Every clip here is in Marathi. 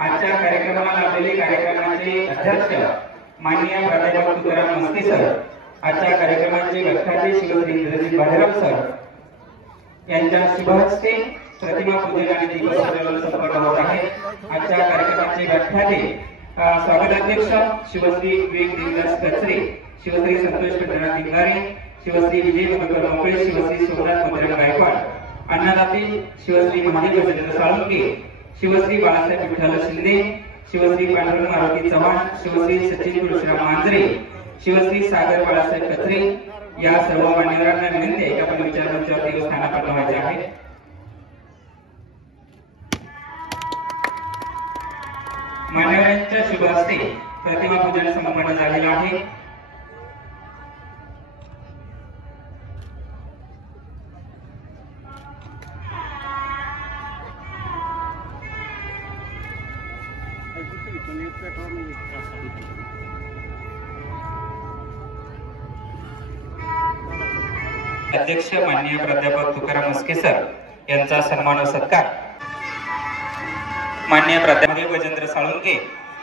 आजच्या कार्यक्रमाला आलेले कार्यक्रमाचे अध्यक्ष माननीय प्राध्यापक तुकाराम मस्के सर, आजच्या कार्यक्रमाचे व्याख्याते श्री इंद्रजित भालेराव सर यांच्या शुभ हस्ते प्रतिमा पूजन आणि दीपप्रज्वलन संपन्न होत आहे। आजच्या कार्यक्रमाचे व्याख्याते स्वागताध्यक्ष शिवश्री विवेक देवदास कचरे, शिवश्री संतोष कंदरा दिंगारे, शिवश्री विजय मधुकर मोकळे, शिवश्री सोमनाथ मुद्रण गायकवाड, अन्नदाते शिवश्री महादेव गजेंद्र साळुंके, शिवश्री बाळासाहेब विठ्ठल शिंदे, शिवश्री पांडुरंग मारुती चव्हाण, शिवश्री सचिन तुळशीराम मांजरे, शिवश्री सागर बाळासाहेब कचरे या सर्व मान्यवरांना विनंती आहे की आपण विचारमंचावरती स्थानापन्न व्हायचे आहे। मान्यवरांच्या शुभ हस्ते प्रतिमा पूजन संपन्न झालेलं आहे। अध्यक्ष माननीय प्राध्यापक तुकाराम मस्के सर यांचा सन्मान व सत्कार। माननीय प्राध्यापक गजेंद्र साळुंके,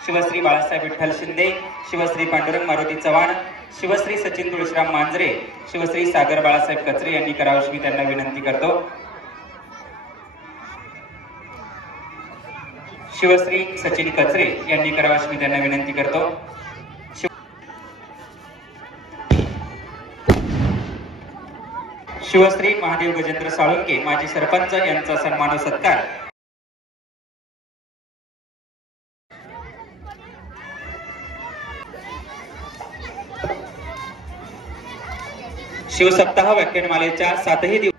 शिवश्री बाळासाहेब विठ्ठल शिंदे, शिवश्री पांडुरंग मारुती चव्हाण, शिवश्री सचिन तुळशीराम मांजरे, शिवश्री सागर बाळासाहेब कचरे यांनी करावं मी त्यांना विनंती करतो। शिवश्री सचिन कचरे यांनी करावं मी त्यांना विनंती करतो। शिवश्री महादेव गजेंद्र साळुंके माजी सरपंच यांचा सन्मान व सत्कार। शिवसप्ताह व्याख्यानमालेच्या 7ही दिवस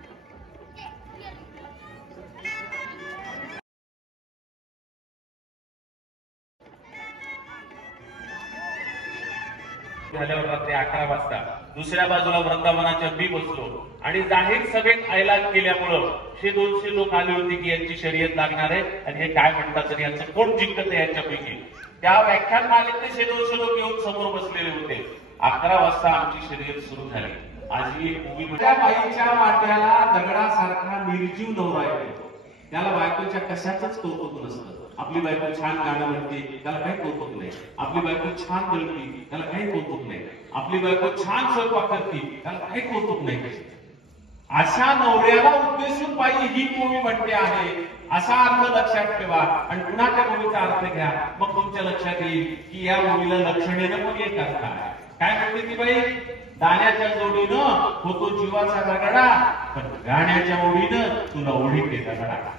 झाल्यावर रात्री 11 वाजता दुसऱ्या बाजूला वृंदावनाच्या बी बसलो आणि जाहीर सभेत ऐलान केल्यामुळं 100-200 लोक आले होते की यांची शर्यत लागणार आहे आणि हे काय म्हणतात आणि यांचं कोण जिंकत आहे यांच्यापैकी। त्या व्याख्यानमालेतले 100-200 लोक येऊन समोर बसलेले होते। 11 वाजता आमची शर्यत सुरू झाली। आज ही मूवी बाईच्या वाट्याला दगडासारखा निर्जीव नवरा येतो, त्याला बायकोच्या कशाचंच कौतुक नसतं। आपली बायको छान गाणं म्हणते त्याला काही कौतुक नाही, आपली बायको छान बोलते त्याला काही कौतुक नाही, आपली बायको छान स्वयंपाक करते त्याला काही कौतुक नाही। अशा नवऱ्याला उद्देशून बाई ही मूवी म्हणते आहे असा अर्थ लक्षात ठेवा आणि पुन्हा त्या मूवीचा अर्थ घ्या, मग तुमच्या लक्षात येईल की या मूवीला लक्षणेनं पण एक अर्थ आहे। काय म्हणते ती बाई, दाण्याच्या जोडीनं होतो जीवाचा दगडा, पण गाण्याच्या ओढीनं तुला ओढीत येता दगडा।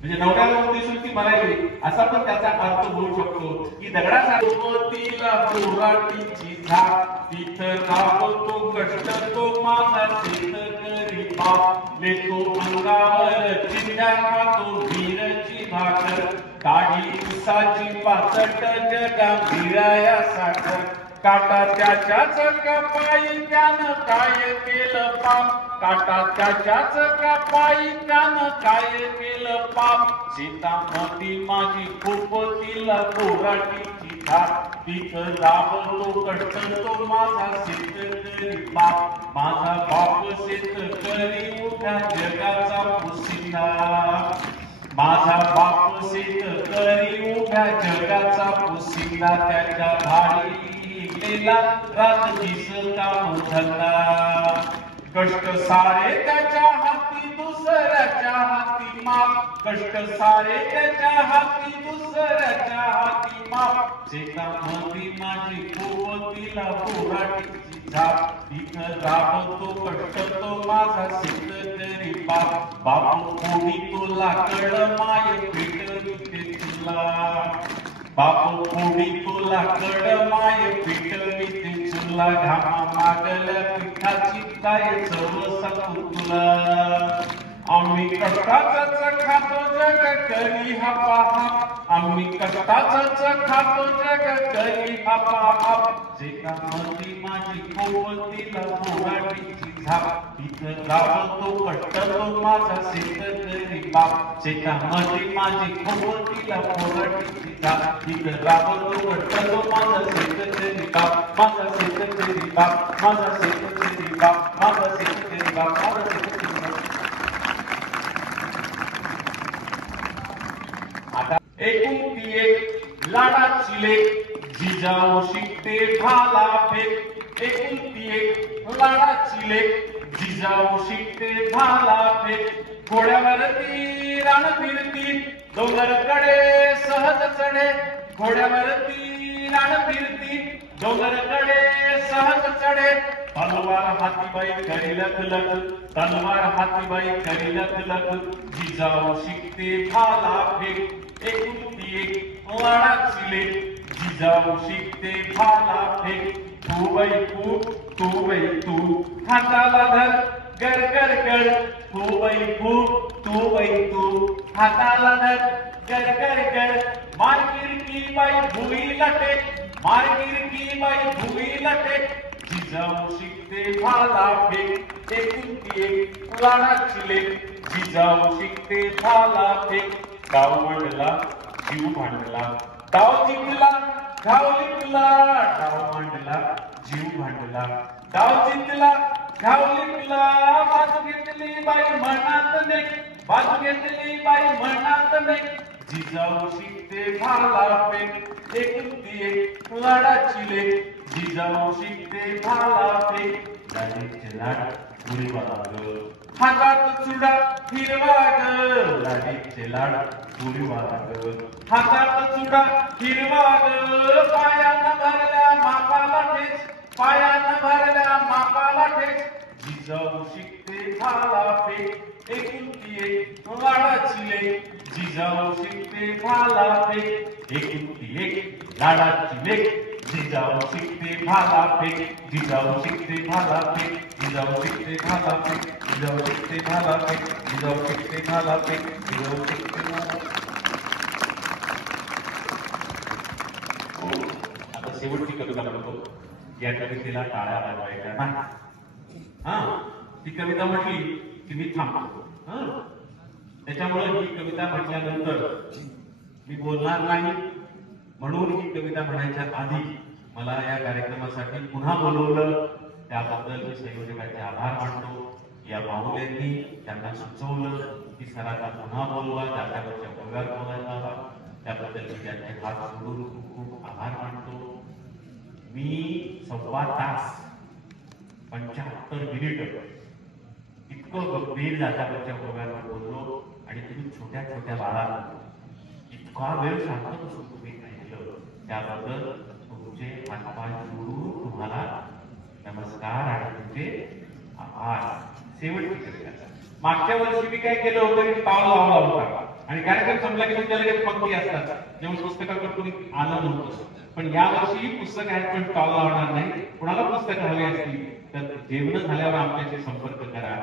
म्हणजे नवऱ्याला उद्देशून ती म्हणाली असा पण त्याचा अर्थ होऊ शकतो की दगडासारखीला पोराटीची झाक तिथं राबतो कष्ट तो माझा शेतकरी बाप लेतो अंगावर चिंध्या खातो वीरची भाकर काढी उसाची पाचट जगा भिराया साखर काटा त्याच्याच कपाई त्यानं काय केलं पाप काटा त्याच्याच कपाई त्यानं काय केलं पाप सीतामती माझी खूप तिला पोराटीची धाक तिथं राबतो कष्ट तो माझा शेतकरी बाप माझा बाप शेतकरी उभ्या जगाचा पोशिंदा माझा बाप शेतकरी उभ्या जगाचा पोशिंदा त्याच्या भारी रात दिसता धंदा कष्ट सारे त्याच्या हाती दुसऱ्याच्या हाती माप कष्ट सारे त्याच्या हाती दुसऱ्याच्या हाती माप शेतामध्ये माझी तिला पोराटीची झाप तिथं राबतो कष्ट तो माझा शेतकरी बाप बापू कोणी तुला कळ माय पेटविते तुला बापू कोणी तुला कड माय पिटविते तुला घामा मागल्या पिठाची काय चव सांगू तुला आम्ही कष्टाच खातो जग करी हा पहा आम्ही कष्टाच खातो जग करी हा पहा शेतामध्ये माझी कोवतीला पोराटीची झाप तिथं राबतो कष्ट तो माझा शेतकरी बाप शेतामध्ये माझी कोवतीला पोराटीची झाप तिथं राबतो कष्ट तो माझा शेतकरी बाप माझा शेतकरी बाप माझा शेतकरी बाप माझा शेतकरी बाप माझा शेतकरी बाप। एकुलती एक लाडाची लेक जिजाऊ शिकते भाला फेक एकुलती एक लाडाची लेक जिजाऊ शिकते भाला फेक घोड्यावरती रान फिरती डोंगरकडे सहज चढे घोड्यावरती रान फिरती डोंगरकडे सहज चढे तलवार हातीबाई करी लख तलवार हातीबाई करी लख जिजाऊ शिकते भाला फेक एकुलती एक लाडाची लेक जिजाऊ शिकते भाला फेक तू बाई तू हाताला धर गर गर गर तू बाई तू हाताला धर गर गर गर मारगिर की बाई भुई लटे मारगिर की बाई भुई लटे जिजाऊ शिकते भाला फेक एकुलती एक लाडाची लेक जिजाऊ शिकते भाला फेक गाव मांडला जीव भांडला डाव जिंकला घाव लिपला डाव मांडला जीव भांडला डाव जिंकला घाव लिपला बाजू घेतली बाई मनात ने बाजू घेतली बाई मनात ने जिजाऊ शिकते भाला फेक एकुलती एक लाडाची लेक जिजाऊ शिकते भाला फेक लाडीचे लाड उडी वाग हातात चुडा हिरवा ग लाडीचे लाड उडी वाग हातात चुडा हिरवा ग पायानं भरल्या मापाला ठेच पायानं भरल्या मापाला ठेच जिजाऊ शिकते भाला फेक एकुलती एक लाडाची लेक जिजाऊ शिकते भाला फेक एकुलती एक लाडाची लेक जिजाऊ शिकते भाला फेक जिजाऊ शिकते भाला फेक जिजाऊ शिकते भाला फेक जिजाऊ शिकते भाला फेक जिजाऊ शिकते भाला फेक जिजाऊ शिकते भाला आता शेवटची कविता म्हणतो या कवितेला टाळ्या वाजवायच्या नाही ती कविता म्हटली की मी थांबतो त्याच्यामुळे ही कविता म्हटल्यानंतर मी बोलणार नाही म्हणून ही कविता म्हणायच्या आधी मला या कार्यक्रमासाठी पुन्हा बोलवलं त्याबद्दल मी संयोजकांचे आभार मानतो या बाहुल्यांनी त्यांना सुचवलं की सरांना पुन्हा बोलवा त्याच्यावरच्या पगार बोलायला हवा त्याबद्दल मी त्यांचे हात जोडून खूप खूप आभार मानतो मी 1.25 तास 75 मिनिट इतकं गंभीर जात्यावरच्या प्रोग्रामवर बोललो आणि तुम्ही छोट्या छोट्या बाळांना इतका वेळ शांत बसून तुम्ही ऐकलं त्याबद्दल तुमचे हातपाय जोडून तुम्हाला नमस्कार आणि तुमचे आभार शेवटची कविता मागच्या वर्षी मी काय केलं होतं की पाऊल लावला होता आणि कार्यक्रम संपला की तुमच्या लगेच पंक्ती असतात जेव्हा पुस्तकाकडे तुम्ही आलं नव्हतं पण यावर्षी पुस्तक आहेत पण स्टॉल लावणार नाही कुणाला पुस्तकं हवी असतील तर जेवण झाल्यावर आमच्याशी संपर्क करा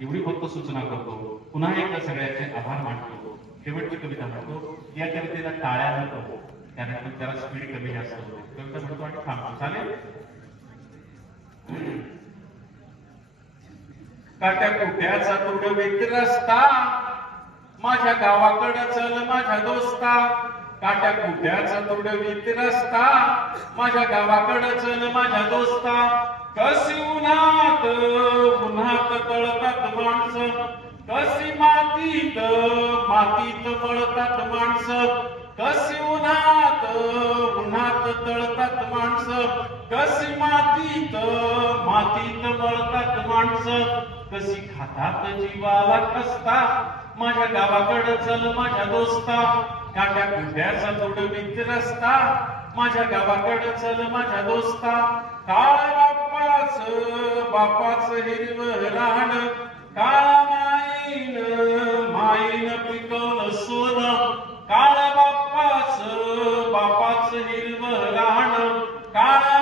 एवढी फक्त सूचना करतो पुन्हा एकदा सगळ्यांचे आभार मानतो शेवटची कविता म्हणतो या कवितेला टाळ्या नको त्यानंतर त्याला स्पीड कमी जास्त होतो कविता म्हणतो आणि थांबतो चालेल काट्या कुट्याचा तुडवीत रस्ता माझ्या गावाकडं चल माझ्या दोस्ता काट्या कुट्याचा तुडवीत रस्ता माझ्या गावाकडं चल माझ्या दोस्ता कशी उन्हात तळतात माणसं कशी मातीत मळतात माणसं कशी उन्हात तळतात माणसं कशी मातीत मळतात माणसं कशी खातात जीवाला खस्ता माझ्या गावाकडं चल माझ्या दोस्ता काट्या कुट्याचा तुडवीत रस्ता माझ्या गावाकडं चल माझ्या दोस्ता काळ बापाच हिरवं रान काळा माईन पिकवलं सोनं काळ बापाच हिरवं रान काळा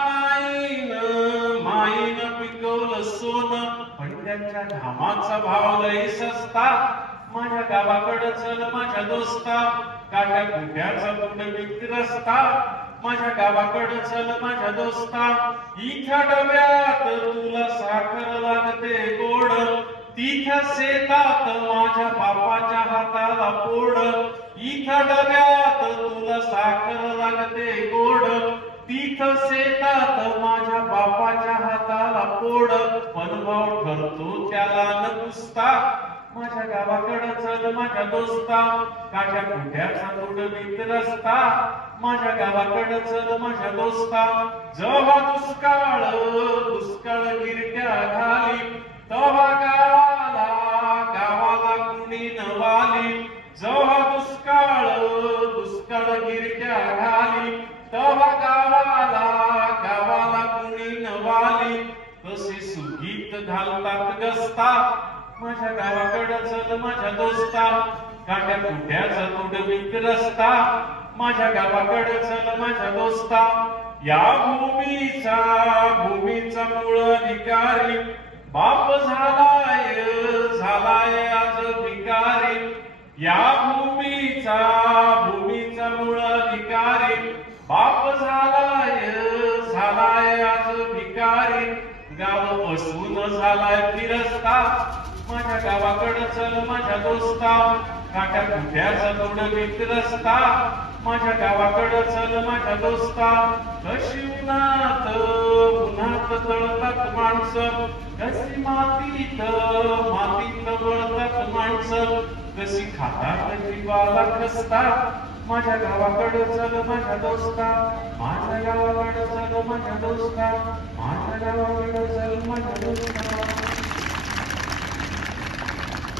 माईन पिकवलं सोनं पण त्यांच्या घामाचा भाव लई सस्ता माझ्या गावाकडं चल माझ्या दोस्ता काट्या कुट्याचा तुडवीत रस्ता माझ्या गावाकडं चल माझ्या दोस्ता इथ्या डब्यात तुला साखर लागते गोड तिथ्या शेतात माझ्या बापाच्या हाताला पोड इथ्या डब्यात तुला साखर लागते गोड तिथं शेतात माझ्या बापाच्या हाताला पोड पण भाव ठरतो त्याला न पुसता माझ्या गावाकडं चल माझ्या दोस्ता, काट्या कुट्याचा तुडवीत रस्ता. माझ्या गावाकडं चल माझ्या दोस्ता, जेव्हा दुष्काळ गिरट्या घाली, तेव्हा गावाला कुणी नवाली. जेव्हा दुष्काळ गिरट्या घाली, तेव्हा गावाला कुणी नवाली. कसे सुगीत घालतात गस्ता, माझ्या गावाकडं चल माझ्या दोस्ता, काट्या कुट्याचा तुडवीत रस्ता. माझ्या गावाकडं चल माझ्या दोस्ता, या भूमीचा मूळ अधिकारी, बाप झालाय आज भिकारी. या भूमीचा मूळ अधिकारी, बाप झालाय आज भिकारी. गाव बसून झालाय फिरस्ता, माझ्या गावाकडं चल माझ्या दोस्ता, काट्या कुट्याचा तुडवीत रस्ता. माझ्या गावाकडं चल माझ्या दोस्ता, कशी उन्हात तळतात माणसं, कशी मातीत वळतात माणसं, कशी खातात जीवाला खस्ता. माझ्या गावाकडं चल माझ्या दोस्ता, माझ्या गावाकडं चल माझ्या दोस्ता, माझ्या गावाकडं चल माझ्या दोस्ता.